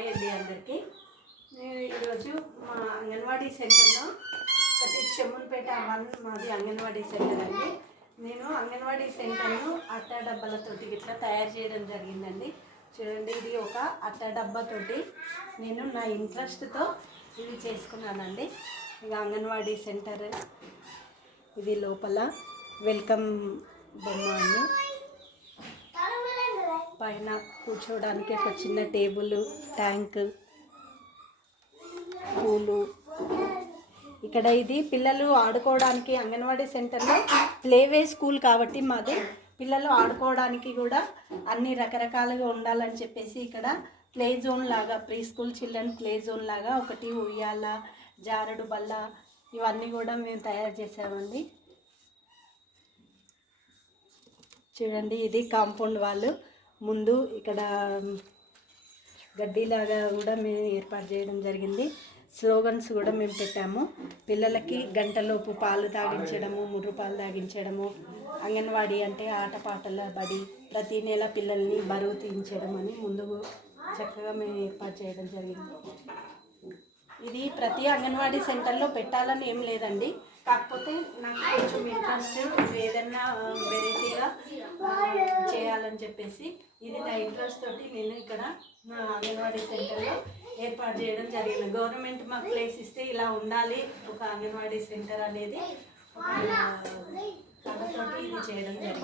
Hi అండి అందరికీ. నేను ఈరోజు మా అంగన్వాడీ సెంటర్లో ఒకటి చెమ్ములపేట మాది అంగన్వాడీ సెంటర్ అండి. నేను అంగన్వాడీ సెంటర్ను అట్ట డబ్బాలతోటి ఇట్లా తయారు చేయడం జరిగిందండి. చూడండి, ఇది ఒక అట్ట డబ్బాతోటి నేను నా ఇంట్రెస్ట్తో ఇది చేసుకున్నానండి. ఇక అంగన్వాడీ సెంటర్ ఇది లోపల వెల్కమ్ బొమ్మ అండి. పైన కూర్చోవడానికి ఒక చిన్న టేబుల్, ట్యాంక్, పూలు. ఇక్కడ ఇది పిల్లలు ఆడుకోవడానికి అంగన్వాడీ సెంటర్లో ప్లేవే స్కూల్ కాబట్టి మాది పిల్లలు ఆడుకోవడానికి కూడా అన్ని రకరకాలుగా ఉండాలని చెప్పేసి ఇక్కడ ప్లే జోన్ లాగా, pre school children play zone లాగా ఒకటి ఉయ్యాల, జారుడు బల్ల ఇవన్నీ కూడా మేము తయారు చేసామండి. చూడండి, ఇది కాంపౌండ్ వాళ్ళు ముందు ఇక్కడ గడ్డీలాగా కూడా మేము ఏర్పాటు చేయడం జరిగింది. స్లోగన్స్ కూడా మేము పెట్టాము. పిల్లలకి గంటలోపు పాలు తాగించడము, ముర్రు పాలు తాగించడము, అంగన్వాడీ అంటే ఆటపాటల బడి, ప్రతి నెల పిల్లల్ని బరువు తీయించడం అని ముందు చక్కగా మేము ఏర్పాటు చేయడం జరిగింది. ఇది ప్రతి అంగన్వాడీ సెంటర్లో పెట్టాలని ఏం లేదండి, కాకపోతే నాకు కొంచెం ఇంట్రెస్ట్ ఏదన్నా వెరైటీగా చేయాలని చెప్పేసి ఇది నా ఇంట్రెస్ట్ తోటి నేను ఇక్కడ నా అంగన్వాడీ సెంటర్లో ఏర్పాటు చేయడం జరిగింది. గవర్నమెంట్ మాకు ప్లేస్ ఇస్తే ఇలా ఉండాలి ఒక అంగన్వాడీ సెంటర్ అనేది కళతోటి ఇది చేయడం జరిగింది.